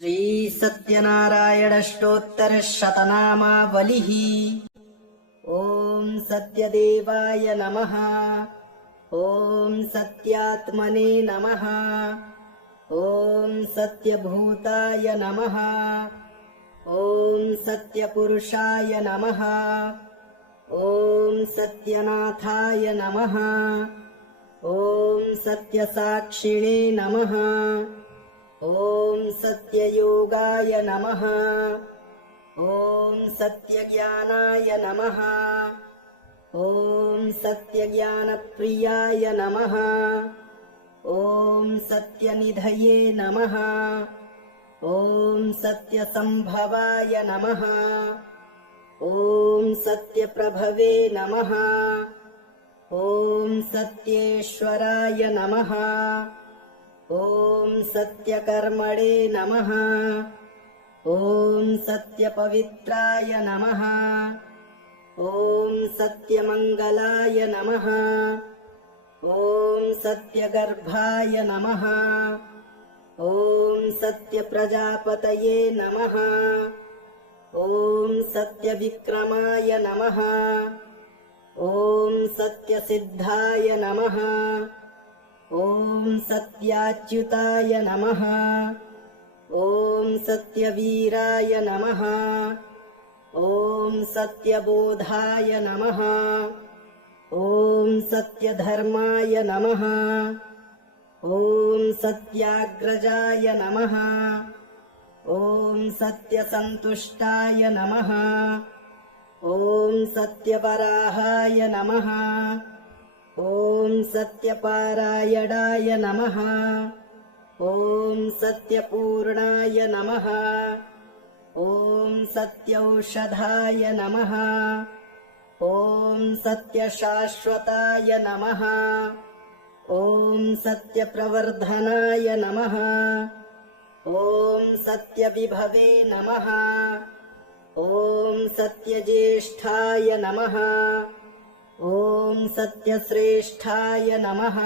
श्री सत्यनारायणष्टोत्तरशतनामावलिः। ॐ सत्यदेवाय नमः। ॐ सत्यात्मने नमः। ॐ सत्यभूताय नमः। ॐ सत्यपुरुषाय नमः। ॐ सत्यनाथाय नमः। ॐ सत्यसाक्षिणे नमः। ॐ सत्ययोगाय नमः। ॐ सत्यज्ञानाय नमः। ॐ सत्यज्ञानप्रियाय नमः। ॐ सत्यनिधये नमः। ॐ सत्यसम्भवाय नमः। ॐ सत्यप्रभवे नमः। ॐ सत्येश्वराय नमः। ॐ सत्यकर्मणे नमः। ॐ सत्यपवित्राय नमः। ॐ सत्यमङ्गलाय नमः। ॐ सत्यगर्भाय नमः। ॐ सत्यप्रजापतये नमः। ॐ सत्यविक्रमाय नमः। ॐ सत्यसिद्धाय नमः। ॐ सत्याच्युताय नमः। ॐ सत्यवीराय नमः। ॐ सत्यबोधाय नमः। ॐ सत्यधर्माय नमः। ॐ सत्याग्रजाय नमः। ॐ सत्यसन्तुष्टाय नमः। ॐ सत्यपराहाय नमः। ॐ सत्यपारायणाय नमः। ॐ सत्यपूर्णाय नमः। ॐ सत्यौषधाय नमः। ॐ सत्यशाश्वताय नमः। ॐ सत्यप्रवर्धनाय नमः। ॐ सत्यविभवे नमः। ॐ सत्यज्येष्ठाय नमः। ॐ सत्यश्रेष्ठाय नमः।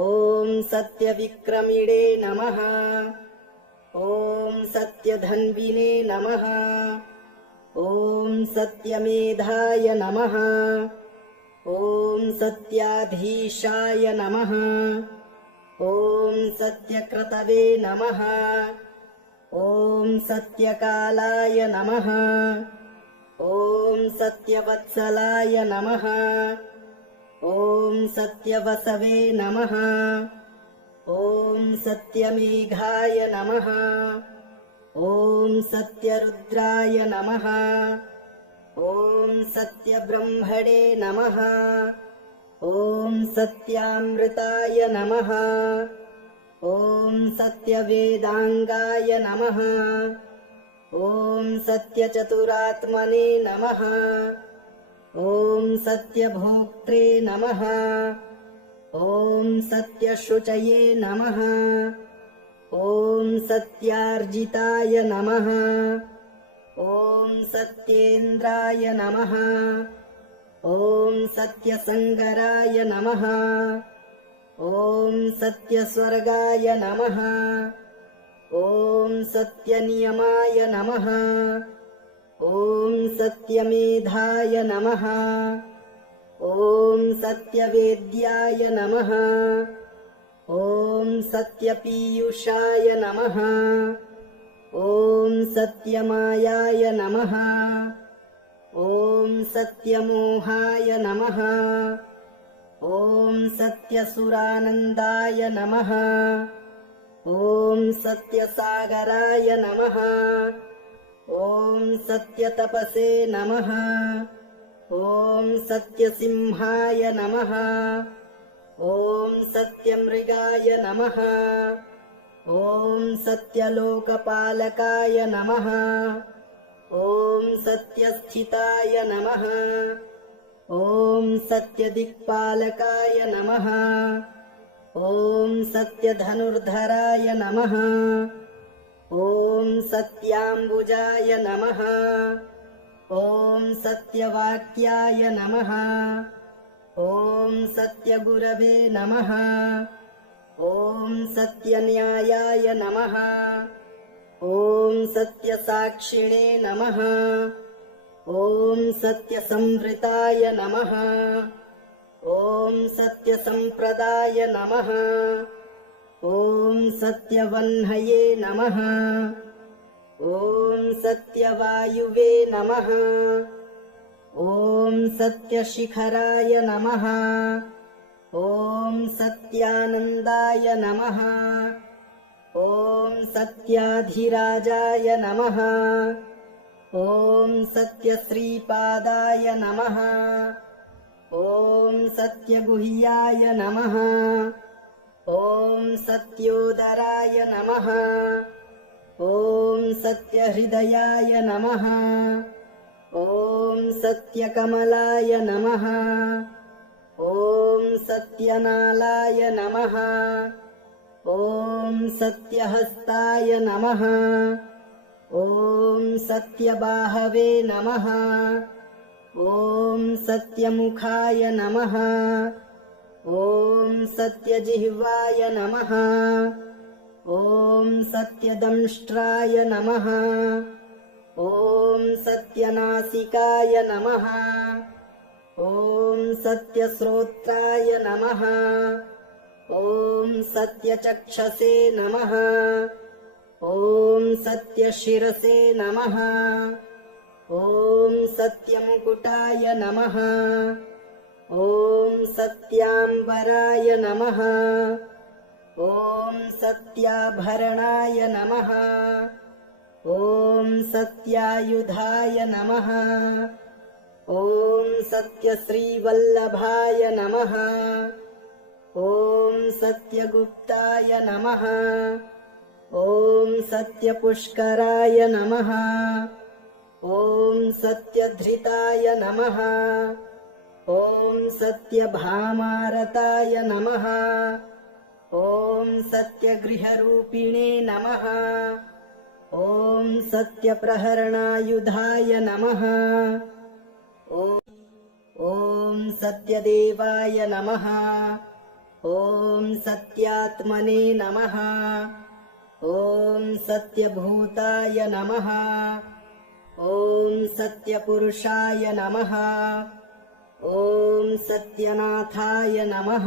ॐ सत्यविक्रमिणे नमः। ॐ सत्यधन्विने नमः। ॐ सत्यमेधाय नमः। ॐ सत्याधीशाय नमः। ॐ सत्यक्रतवे नमः। ॐ सत्यकालाय नमः। ॐ सत्यवत्सलाय नमः। ॐ सत्यवसवे नमः। ॐ सत्यमेघाय नमः। ॐ सत्यरुद्राय नमः। ॐ सत्यब्रह्मणे नमः। ॐ सत्यामृताय नमः। ॐ सत्यवेदाङ्गाय नमः। ॐ सत्यचतुरात्मने नमः। ॐ सत्यभोक्त्रे नमः। ॐ सत्यशुचये नमः। ॐ सत्यार्जिताय नमः। ॐ सत्येन्द्राय नमः। ॐ सत्यसङ्गराय नमः। ॐ सत्यस्वर्गाय नमः। ॐ सत्यनियमाय नमः। ॐ सत्यमेधाय नमः। ॐ सत्यवेद्याय नमः। ॐ सत्यपीयूषाय नमः। ॐ सत्यमायाय नमः। ॐ सत्यमोहाय नमः। ॐ सत्यसुरानन्दाय नमः। ॐ सत्यसागराय नमः। ॐ सत्यतपसे नमः। ॐ सत्यसिंहाय नमः। ॐ सत्यमृगाय नमः। ॐ सत्यलोकपालकाय नमः। ॐ सत्यस्थिताय नमः। ॐ सत्यदिक्पालकाय नमः। ॐ सत्यधनुर्धराय नमः। ॐ सत्याम्बुजाय नमः। ॐ सत्यवाक्याय नमः। ॐ सत्यगुरवे नमः। ॐ सत्यन्यायाय नमः। ॐ सत्यसाक्षिणे नमः। ॐ सत्यसंवृताय नमः। ॐ सत्यसंप्रदाय नमः। ॐ सत्यवह्नये नमः। ॐ सत्यवायुवे नमः। ॐ सत्यशिखराय नमः। ॐ सत्यानन्दाय नमः। ॐ सत्याधिराजाय नमः। ॐ सत्यश्रीपादाय नमः। ॐ सत्यगुह्याय नमः। ॐ सत्योदराय नमः। ॐ सत्यहृदयाय नमः। ॐ सत्यकमलाय नमः। ॐ सत्यनालाय नमः। ॐ सत्यहस्ताय नमः। ॐ सत्यबाहवे नमः। ॐ सत्यमुखाय नमः। ॐ सत्यजिह्वाय नमः। ॐ सत्यदंष्ट्राय नमः। ॐ सत्यनासिकाय नमः। ॐ सत्यश्रोत्राय नमः। ॐ सत्यचक्षसे नमः। ॐ सत्यशिरसे नमः। ॐ सत्यमुकुटाय नमः। ॐ सत्याम्बराय नमः। ॐ सत्याभरणाय नमः। ॐ सत्यायुधाय नमः। ॐ सत्यश्रीवल्लभाय नमः। ॐ सत्यगुप्ताय नमः। ॐ सत्यपुष्कराय नमः। ॐ सत्यधृताय नमः। ॐ सत्यभामारताय नमः। ॐ सत्यगृहरूपिणे नमः। ॐ सत्यप्रहरणायुधाय नमः। ॐ सत्यदेवाय नमः। ॐ सत्यात्मने नमः। ॐ सत्यभूताय नमः। ॐ सत्यपुरुषाय नमः। ॐ सत्यनाथाय नमः।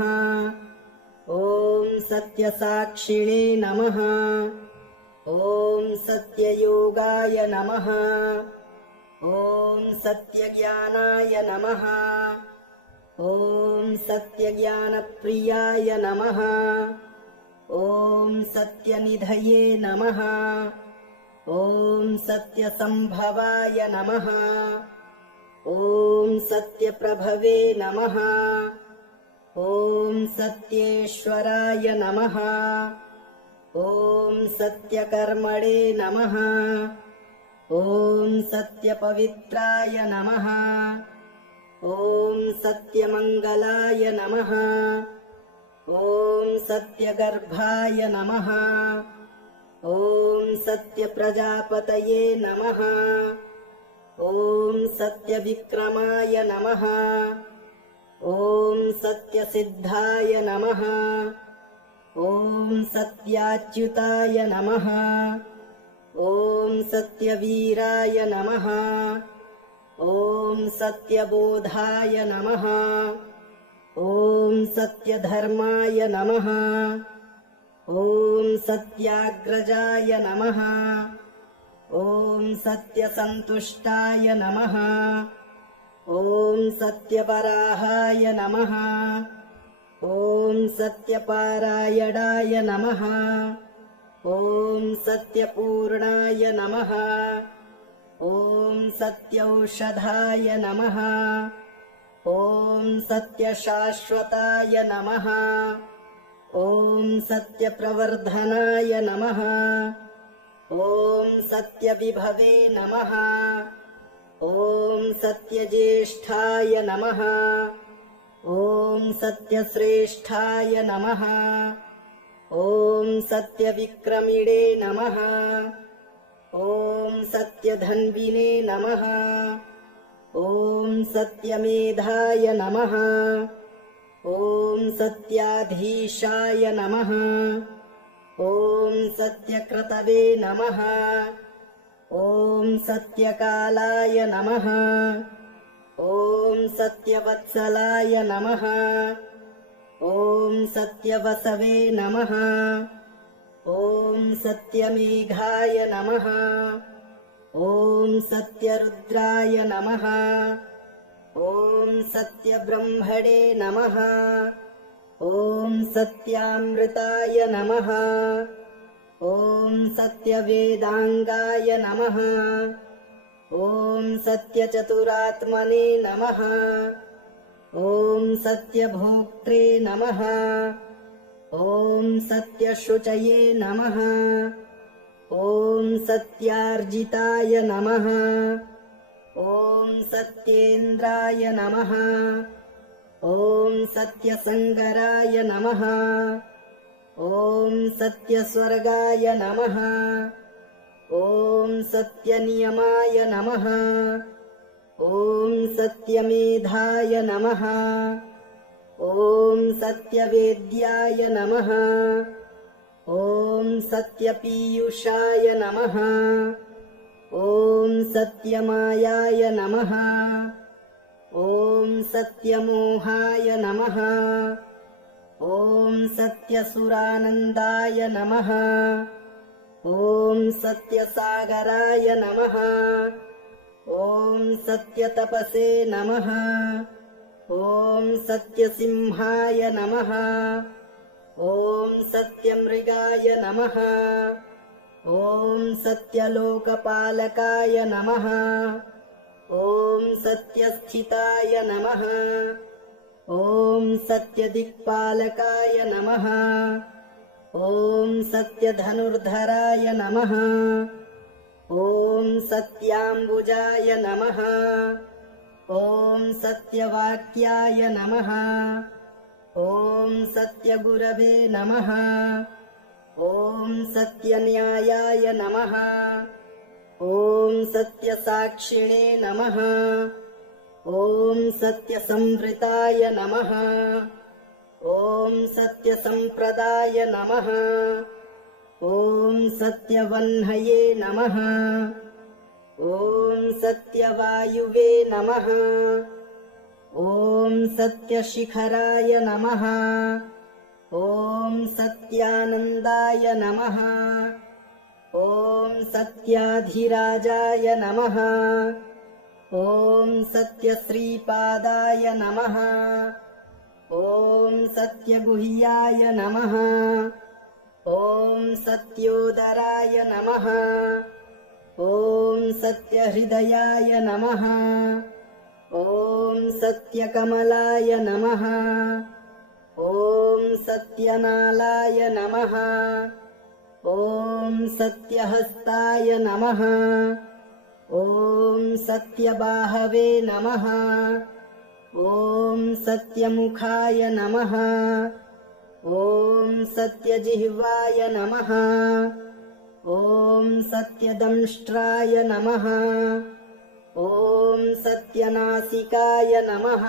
ॐ सत्यसाक्षिणे नमः। ॐ सत्ययोगाय नमः। ॐ सत्यज्ञानाय नमः। ॐ सत्यज्ञानप्रियाय नमः। ॐ सत्यनिधये नमः। ॐ सत्यसंभवाय नमः। ॐ सत्यप्रभवे नमः। ॐ सत्येश्वराय नमः। ॐ सत्यकर्मणे नमः। ॐ सत्यपवित्राय नमः। ॐ सत्यमङ्गलाय नमः। ॐ सत्यगर्भाय नमः। ॐ सत्यप्रजापतये नमः। ॐ सत्यविक्रमाय नमः। ॐ सत्यसिद्धाय नमः। ॐ सत्याच्युताय नमः। ॐ सत्यवीराय नमः। ॐ सत्यबोधाय नमः। ॐ सत्यधर्माय नमः। ॐ सत्याग्रजाय नमः। ॐ सत्यसन्तुष्टाय नमः। ॐ सत्यवराहाय नमः। ॐ सत्यपारायणाय नमः। ॐ सत्यपूर्णाय नमः। ॐ सत्यौषधाय नमः। ॐ सत्यशाश्वताय नमः। ॐ सत्यप्रवर्धनाय नमः। ॐ सत्यविभवे नमः। ॐ सत्यज्येष्ठाय नमः। ॐ सत्यश्रेष्ठाय नमः। ॐ सत्यविक्रमिणे नमः। ॐ सत्यधन्विने नमः। ॐ सत्यमेधाय नमः। ॐ सत्याधीशाय नमः। ॐ सत्यक्रतवे नमः। ॐ सत्यकालाय नमः। ॐ सत्यवत्सलाय नमः। ॐ सत्यवसवे नमः। ॐ सत्यमेघाय नमः। ॐ सत्यरुद्राय नमः। ॐ सत्यब्रह्मणे नमः। ॐ सत्यामृताय नमः। ॐ सत्यवेदाङ्गाय नमः। ॐ सत्यचतुरात्मने नमः। ॐ सत्यभोक्त्रे नमः। ॐ सत्यशुचये नमः। ॐ सत्यार्जिताय नमः। ॐ सत्येन्द्राय नमः। ॐ सत्यसङ्गराय नमः। ॐ सत्यस्वर्गाय नमः। ॐ सत्यनियमाय नमः। ॐ सत्यमेधाय नमः। ॐ सत्यवेद्याय नमः। ॐ सत्यपीयूषाय नमः। ॐ सत्यमायाय नमः। ॐ सत्यमोहाय नमः। ॐ सत्यसुरानन्दाय नमः। ॐ सत्यसागराय नमः। ॐ सत्यतपसे नमः। ॐ सत्यसिंहाय नमः। ॐ सत्यमृगाय नमः। ॐ सत्यलोकपालकाय नमः। ॐ सत्यस्थिताय नमः। ॐ सत्यदिक्पालकाय नमः। ॐ सत्यधनुर्धराय नमः। ॐ सत्याम्बुजाय नमः। ॐ सत्यवाक्याय नमः। ॐ सत्यगुरवे नमः। ॐ सत्यन्यायाय नमः। ॐ सत्यसाक्षिणे नमः। ॐ सत्यसंवृताय नमः। ॐ सत्यसम्प्रदाय नमः। ॐ सत्यवह्नये नमः। ॐ सत्यवायुवे नमः। ॐ सत्यशिखराय नमः। ॐ सत्यानन्दाय नमः। ॐ सत्याधिराजाय नमः। ॐ सत्यश्रीपादाय नमः। ॐ सत्यगुह्याय नमः। ॐ सत्योदराय नमः। ॐ सत्यहृदयाय नमः। ॐ सत्यकमलाय नमः। ॐ सत्यनालाय नमः। ॐ सत्यहस्ताय नमः। ॐ सत्यबाहवे नमः। ॐ सत्यमुखाय नमः। ॐ सत्यजिह्वाय नमः। ॐ सत्यदंष्ट्राय नमः। ॐ सत्यनासिकाय नमः।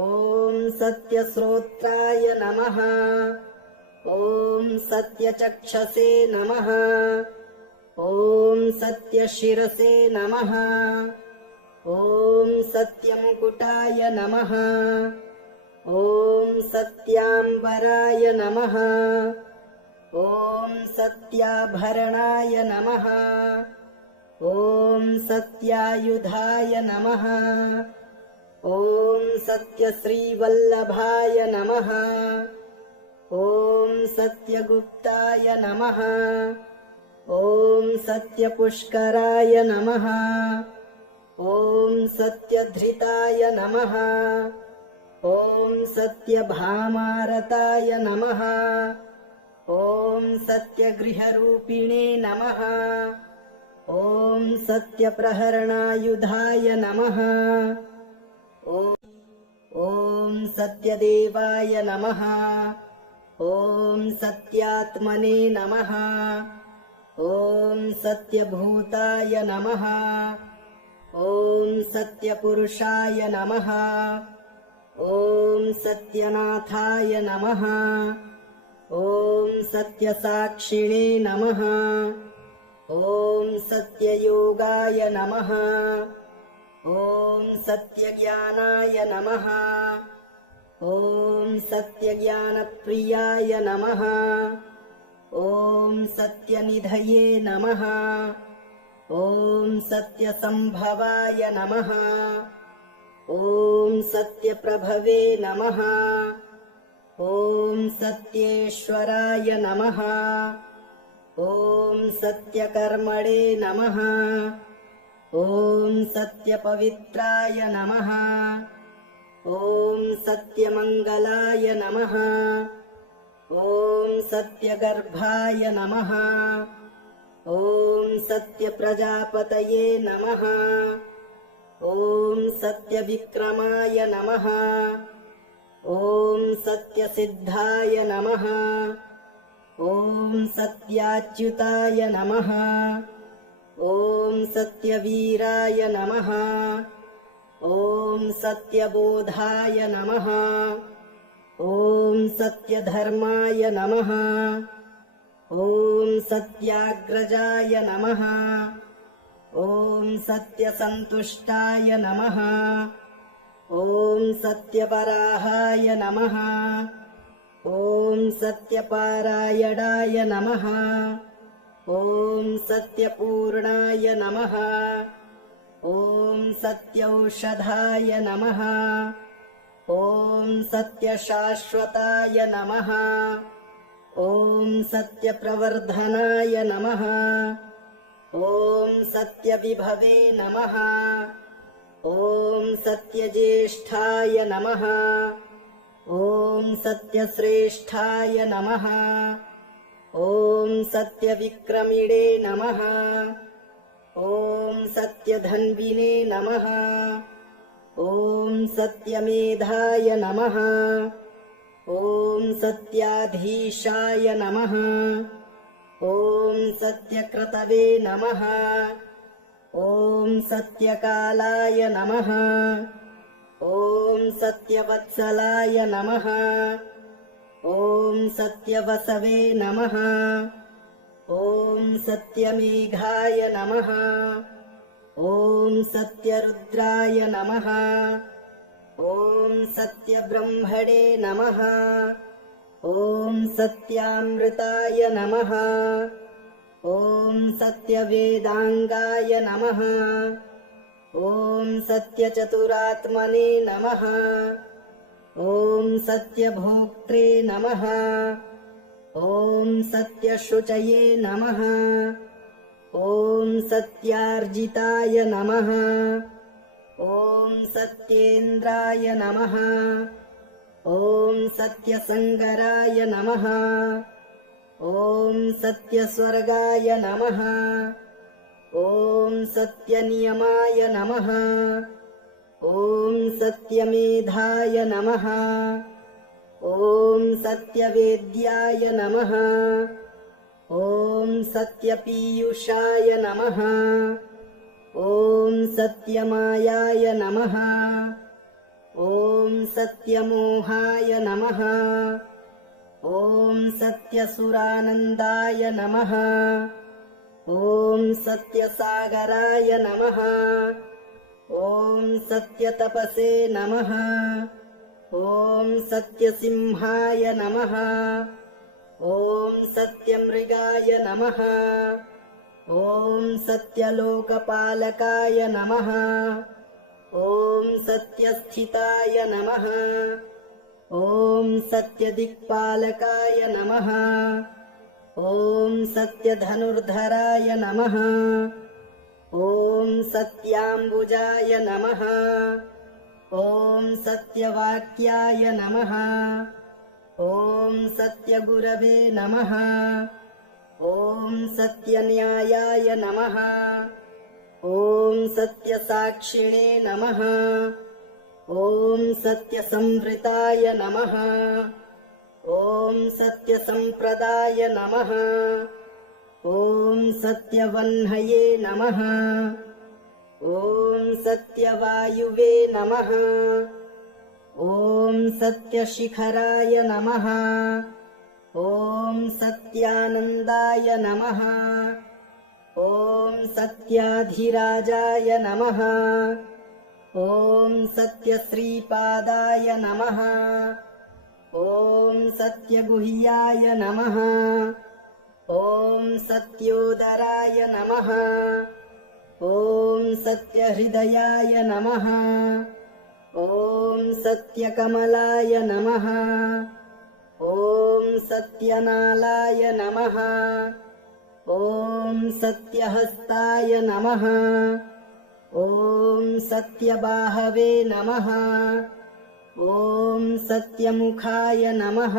ॐ सत्यश्रोत्राय नमः। ॐ सत्यचक्षसे नमः। ॐ सत्यशिरसे नमः। ॐ सत्यमुकुटाय नमः। ॐ सत्याम्बराय नमः। ॐ सत्याभरणाय नमः। ॐ सत्यायुधाय नमः। ॐ सत्यश्रीवल्लभाय नमः। ॐ सत्यगुप्ताय नमः। ॐ सत्यपुष्कराय नमः। ॐ सत्यधृताय नमः। ॐ सत्यभामारताय नमः। ॐ सत्यगृहरूपिणे नमः। ॐ सत्यप्रहरणायुधाय नमः। ॐ सत्यदेवाय नमः। ॐ सत्यात्मने नमः। ॐ सत्यभूताय नमः। ॐ सत्यपुरुषाय नमः। ॐ सत्यनाथाय नमः। ॐ सत्यसाक्षिणे नमः। ॐ सत्ययोगाय नमः। ॐ सत्यज्ञानाय नमः। ॐ सत्यज्ञानप्रियाय नमः। ॐ सत्यनिधये नमः। ॐ सत्यसम्भवाय नमः। ॐ सत्यप्रभवे नमः। ॐ सत्येश्वराय नमः। ॐ सत्यकर्मणे नमः। ॐ सत्यपवित्राय नमः। ॐ सत्यमङ्गलाय नमः। ॐ सत्यगर्भाय नमः। ॐ सत्यप्रजापतये नमः। ॐ सत्यविक्रमाय नमः। ॐ सत्यसिद्धाय नमः। ॐ सत्याच्युताय नमः। ॐ सत्यवीराय नमः। ॐ सत्यबोधाय नमः। ॐ सत्यधर्माय नमः। ॐ सत्याग्रजाय नमः। ॐ सत्यसन्तुष्टाय नमः। ॐ सत्यपराहाय नमः। ॐ सत्यपारायणाय नमः। ॐ सत्यपूर्णाय नमः। ॐ सत्यौषधाय नमः। ॐ सत्यशाश्वताय नमः। ॐ सत्यप्रवर्धनाय नमः। ॐ सत्यविभवे नमः। ॐ सत्यज्येष्ठाय नमः। ॐ सत्यश्रेष्ठाय नमः। ॐ सत्यविक्रमिणे नमः। ॐ सत्यधन्विने नमः। ॐ सत्यमेधाय नमः। ॐ सत्याधीशाय नमः। ॐ सत्यक्रतवे नमः। ॐ सत्यकालाय नमः। ॐ सत्यवत्सलाय नमः। ॐ सत्यवसवे नमः। ॐ सत्यमेघाय नमः। ॐ सत्यरुद्राय नमः। ॐ सत्यब्रह्मणे नमः। ॐ सत्यामृताय नमः। ॐ सत्यवेदाङ्गाय नमः। ॐ सत्यचतुरात्मने नमः। ॐ सत्यभोक्त्रे नमः। ॐ सत्यशुचये नमः। ॐ सत्यार्जिताय नमः। ॐ सत्येन्द्राय नमः। ॐ सत्यसङ्गराय नमः। ॐ सत्यस्वर्गाय नमः। ॐ सत्यनियमाय नमः। ॐ सत्यमेधाय नमः। ॐ सत्यवेद्याय नमः। ॐ सत्यपीयूषाय नमः। ॐ सत्यमायाय नमः। ॐ सत्यमोहाय नमः। ॐ सत्यसुरानन्दाय नमः। ॐ सत्यसागराय नमः। ॐ सत्यतपसे नमः। ॐ सत्यसिंहाय नमः। ॐ सत्यमृगाय नमः। ॐ सत्यलोकपालकाय नमः। ॐ सत्यस्थिताय नमः। ॐ सत्यदिक्पालकाय नमः। ॐ सत्यधनुर्धराय नमः। ॐ सत्याम्बुजाय नमः। ॐ सत्यवाक्याय नमः। ॐ सत्यगुरवे नमः। ॐ सत्यन्यायाय नमः। ॐ सत्यसाक्षिणे नमः। ॐ सत्यसंवृताय नमः। ॐ सत्यसम्प्रदाय नमः। ॐ सत्यवह्नये नमः। ॐ सत्यवायुवे नमः। ॐ सत्यशिखराय नमः। ॐ सत्यानन्दाय नमः। ॐ सत्याधिराजाय नमः। ॐ सत्यश्रीपादाय नमः। ॐ सत्यगुह्याय नमः। ॐ सत्योदराय नमः। ॐ सत्यहृदयाय नमः। ॐ सत्यकमलाय नमः। ॐ सत्यनालाय नमः। ॐ सत्यहस्ताय नमः। ॐ सत्यबाहवे नमः। ॐ सत्यमुखाय नमः।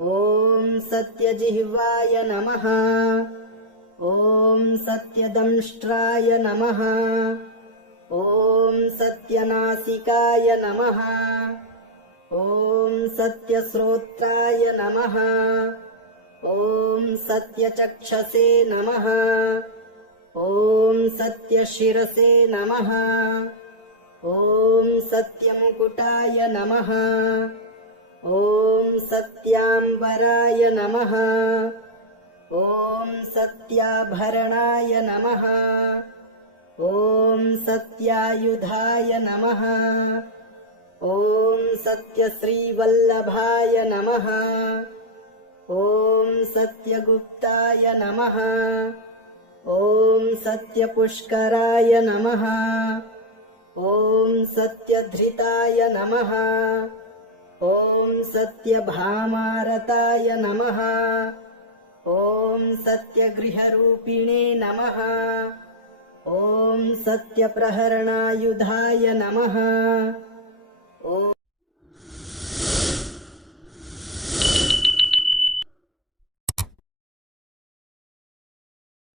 ॐ सत्यजिह्वाय नमः। ॐ सत्यदंष्ट्राय नमः। ॐ सत्यनासिकाय नमः। ॐ सत्यश्रोत्राय नमः। ॐ सत्यचक्षसे नमः। ॐ सत्यशिरसे नमः। ॐ सत्यमुकुटाय नमः। ॐ सत्याम्बराय नमः। ॐ सत्याभरणाय नमः। ॐ सत्यायुधाय नमः। ॐ सत्यश्रीवल्लभाय नमः। ॐ सत्यगुप्ताय नमः। ॐ सत्यपुष्कराय नमः। ॐ सत्यधृताय नमः। ॐ सत्यभामारताय नमः। ॐ सत्यगृहरूपिणे नमः। ॐ सत्यप्रहरणायुधाय नमः।